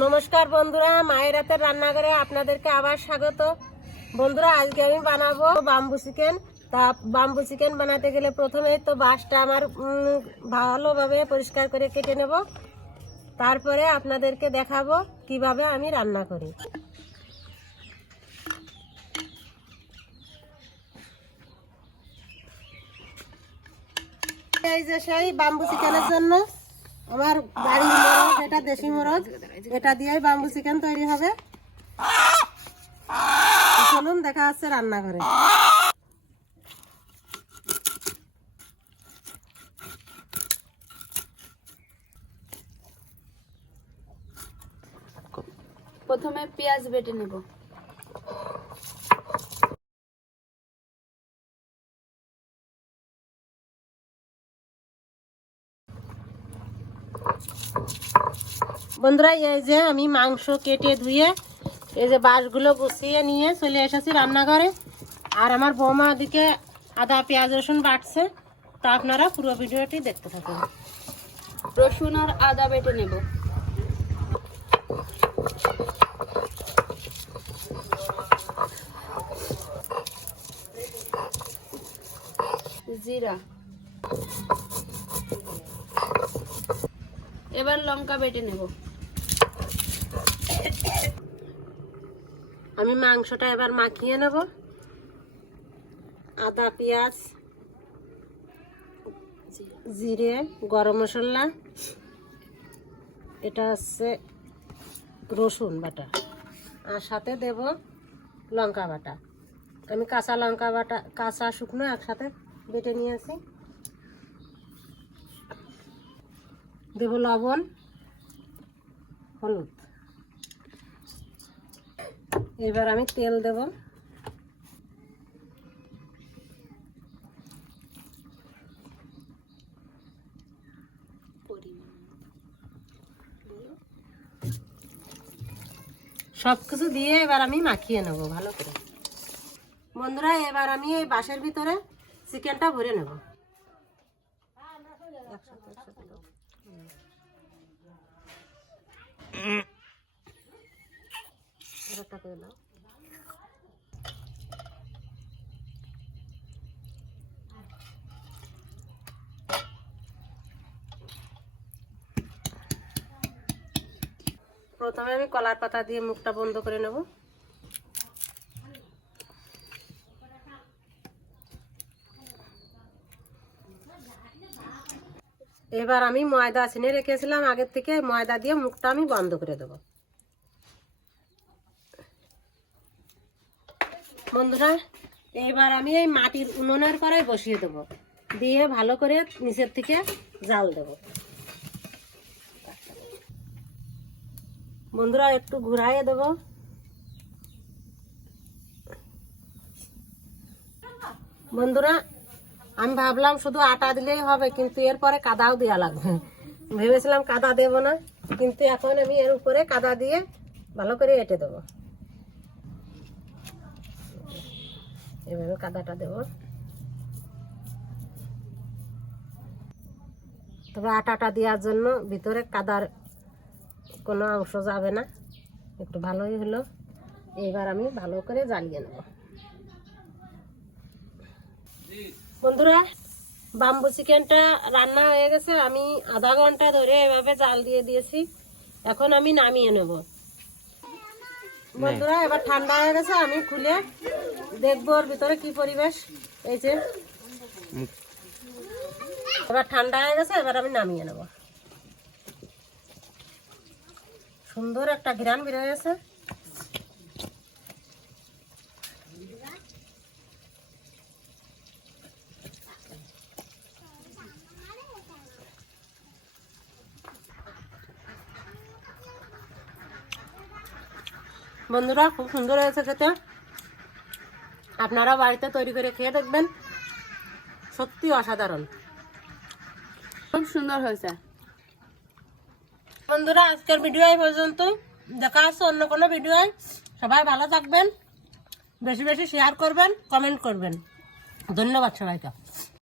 নমস্কার বন্ধুরা, মায়ের হাতের রান্নাঘরে আপনাদেরকে আবার স্বাগত। বন্ধুরা, আজকে আমি বানাবো বাম্বু চিকেন তা বাম্বু চিকেন বানাতে গেলে প্রথমে তো বাঁশটা আমার ভালোভাবে পরিষ্কার করে কেটে নেব। তারপরে আপনাদেরকে দেখাবো কীভাবে আমি রান্না করি। এই যে সেই বাম্বু চিকেনের জন্য আমার বাড়ির মরজ এটা দেশি মরজ এটা দিয়েই বাম্বু চিকেন তৈরি হবে। চলুন, দেখা যাচ্ছে রান্নাঘরে। প্রথমে পেঁয়াজ বেটে নেব। বন্ধুরা, এই যে আমি মাংস কেটে ধুয়ে এই যে বাঁশগুলো গুছিয়ে নিয়ে চলে এসেছি রান্নাঘরে। আর আমার বৌমা দিকে আদা, পেঁয়াজ, রসুন বাটছে। তা আপনারা পুরো ভিডিওটি দেখতে থাকুন। রসুন আর আদা বেটে নেব। জিরা। এবার লঙ্কা বেটে নেব। আমি মাংসটা এবার মাখিয়ে নেব। আদা, পেঁয়াজ, জিরে, গরম মশলা, এটা হচ্ছে রসুন বাটা। আর সাথে দেব লঙ্কা বাটা। আমি কাঁচা লঙ্কা বাটা, কাঁচা শুকনো একসাথে বেটে নিয়েছি। দেব লবণ, হলুদ। এবার আমি তেল দেব। সব কিছু দিয়ে এবার আমি মাখিয়ে নেব ভালো করে। বন্ধুরা, এবার আমি এই বাঁশের ভিতরে চিকেনটা ভরে নেব একটা করে দাও প্রথমে আমি কলার পাতা দিয়ে মুখটা বন্ধ করে নেব। এবার আমি ময়দা ছিনে রেখেছিলাম আগের থেকে, ময়দা দিয়ে মুখটা আমি বন্ধ করে দেব। বন্ধুরা, এবার আমি এই মাটির উনুনের কড়াই বসিয়ে দেব। দিয়ে ভালো করে নিচের থেকে জাল দেব। বন্ধুরা, একটু ঘুরাইয়ে দেব। বন্ধুরা আমি ভাবলাম শুধু আটা দিলেই হবে, কিন্তু এরপরে কাদাও দেওয়া লাগবে। ভেবেছিলাম কাদা দেব না, কিন্তু এখন আমি এর উপরে কাদা দিয়ে ভালো করে এঁটে দেবো। এভাবে কাদাটা দেব। তবে আটাটা দেওয়ার জন্য ভিতরে কাদার কোনো অংশ যাবে না, একটু ভালোই হলো। এবার আমি ভালো করে জ্বালিয়ে নেব। বন্ধুরা বাম্বু চিকেনটা রান্না হয়ে গেছে। আমি আধা ঘণ্টা ধরে এভাবে জাল দিয়ে দিয়েছি। এখন আমি নামিয়ে নেব। বন্ধুরা, এবার ঠান্ডা হয়ে গেছে, আমি খুলে দেখব ওর ভিতরে কি পরিবেশ। এই যে। এবার ঠান্ডা হয়ে গেছে, এবার আমি নামিয়ে নেব। সুন্দর একটা ঘ্রাণ বেরিয়ে গেছে। বন্ধুরা খুব সুন্দর হয়েছে খেতে। আপনারা বাড়িতে তৈরি করে খেয়ে দেখবেন। সত্যি অসাধারণ। খুব সুন্দর হয়েছে। বন্ধুরা আজকের ভিডিও এই পর্যন্ত দেখা হচ্ছে অন্য কোনো ভিডিও সবাই ভালো থাকবেন। বেশি বেশি শেয়ার করবেন কমেন্ট করবেন। ধন্যবাদ সবাইকে।